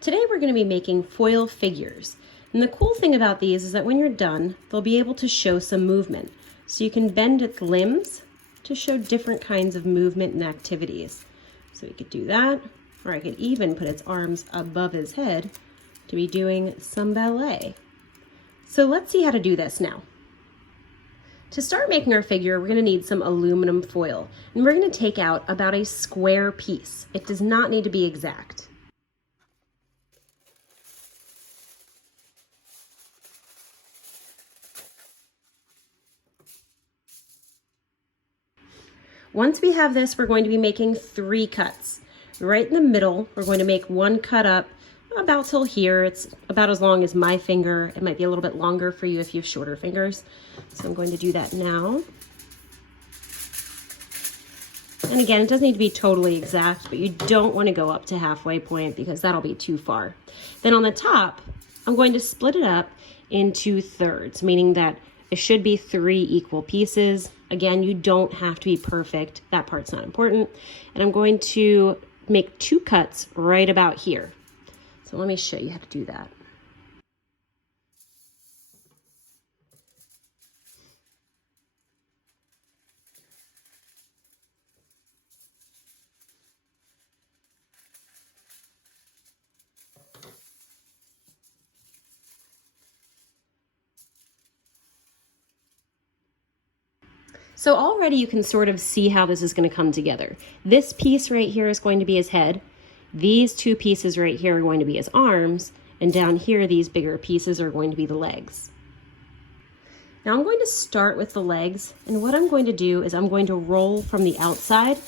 Today we're going to be making foil figures. And the cool thing about these is that when you're done, they'll be able to show some movement. So you can bend its limbs to show different kinds of movement and activities. So we could do that, or I could even put its arms above his head to be doing some ballet. So let's see how to do this now. To start making our figure, we're going to need some aluminum foil, and we're going to take out about a square piece. It does not need to be exact. Once we have this, we're going to be making 3 cuts. Right in the middle, we're going to make 1 cut up about till here. It's about as long as my finger. It might be a little bit longer for you if you have shorter fingers. So I'm going to do that now. And again, it doesn't need to be totally exact, but you don't want to go up to halfway point because that'll be too far. Then on the top, I'm going to split it up into thirds, meaning that it should be 3 equal pieces. Again, you don't have to be perfect. That part's not important. And I'm going to make 2 cuts right about here. So let me show you how to do that. So already you can sort of see how this is going to come together. This piece right here is going to be his head. These 2 pieces right here are going to be his arms. And down here, these bigger pieces are going to be the legs. Now I'm going to start with the legs. And what I'm going to do is I'm going to roll from the outside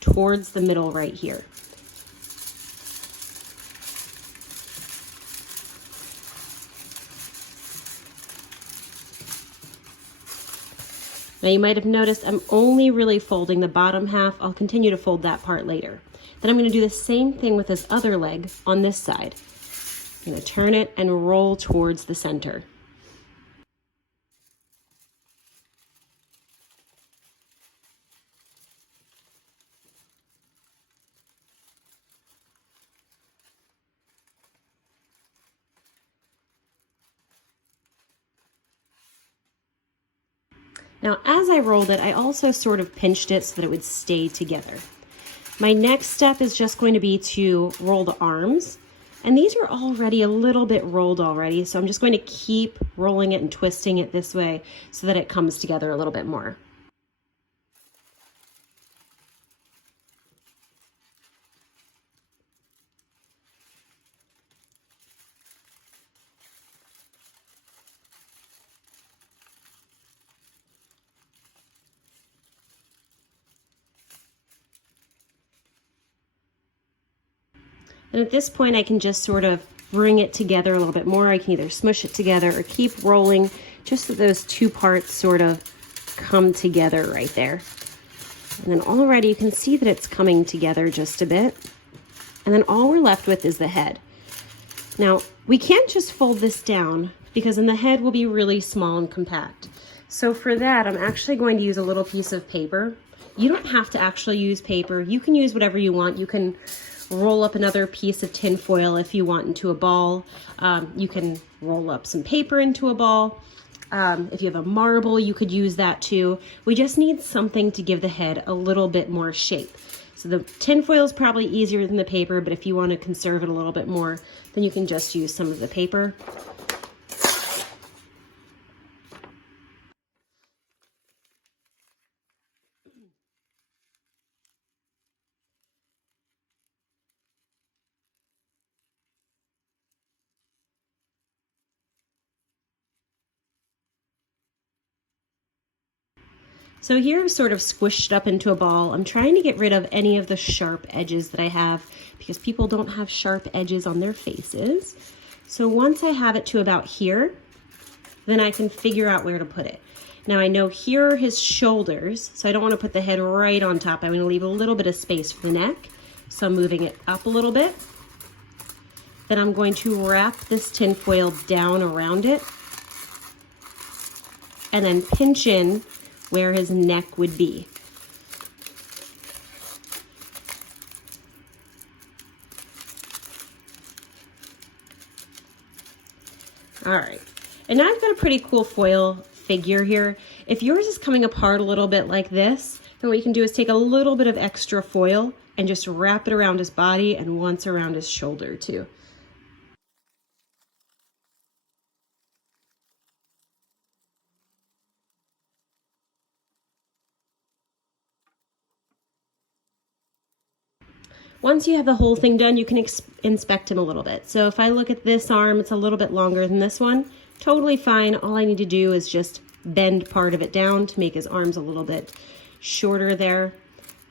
towards the middle right here. Now you might have noticed I'm only really folding the bottom half. I'll continue to fold that part later. Then I'm going to do the same thing with this other leg on this side. I'm going to turn it and roll towards the center. Now, as I rolled it, I also sort of pinched it so that it would stay together. My next step is just going to be to roll the arms. And these are already a little bit rolled already, so I'm just going to keep rolling it and twisting it this way so that it comes together a little bit more. And at this point, I can just sort of bring it together a little bit more. I can either smush it together or keep rolling just so those 2 parts sort of come together right there. And then already you can see that it's coming together just a bit. And then all we're left with is the head. Now, we can't just fold this down because then the head will be really small and compact. So for that, I'm actually going to use a little piece of paper. You don't have to actually use paper. You can use whatever you want. You can roll up another piece of tin foil if you want into a ball. You can roll up some paper into a ball. If you have a marble, you could use that too. We just need something to give the head a little bit more shape. So the tin foil is probably easier than the paper, but if you want to conserve it a little bit more, then you can just use some of the paper. So here I've sort of squished it up into a ball. I'm trying to get rid of any of the sharp edges that I have because people don't have sharp edges on their faces. So once I have it to about here, then I can figure out where to put it. Now I know here are his shoulders, so I don't want to put the head right on top. I'm going to leave a little bit of space for the neck. So I'm moving it up a little bit. Then I'm going to wrap this tin foil down around it and then pinch in where his neck would be. All right, and now I've got a pretty cool foil figure here. If yours is coming apart a little bit like this, then what you can do is take a little bit of extra foil and just wrap it around his body and once around his shoulder too. Once you have the whole thing done, you can inspect him a little bit. So if I look at this arm, it's a little bit longer than this one. Totally fine. All I need to do is just bend part of it down to make his arms a little bit shorter there.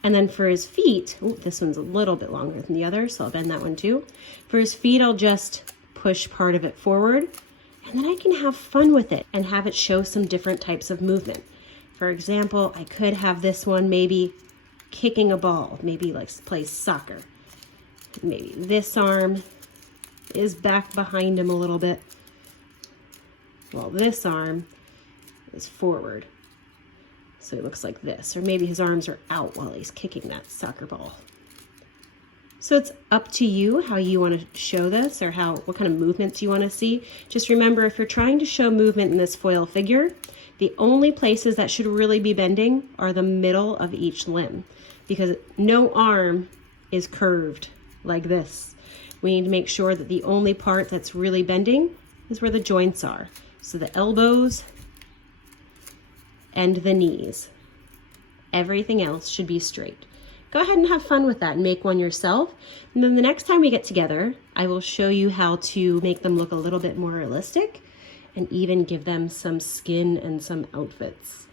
And then for his feet, this one's a little bit longer than the other, so I'll bend that one too. For his feet, I'll just push part of it forward, and then I can have fun with it and have it show some different types of movement. For example, I could have this one maybe kicking a ball, maybe like plays soccer. Maybe this arm is back behind him a little bit, while this arm is forward. So he looks like this, or maybe his arms are out while he's kicking that soccer ball. So it's up to you how you want to show this, or what kind of movements you want to see. Just remember, if you're trying to show movement in this foil figure, the only places that should really be bending are the middle of each limb, because no arm is curved like this. We need to make sure that the only part that's really bending is where the joints are. So the elbows and the knees. Everything else should be straight. Go ahead and have fun with that and make one yourself. And then the next time we get together, I will show you how to make them look a little bit more realistic and even give them some skin and some outfits.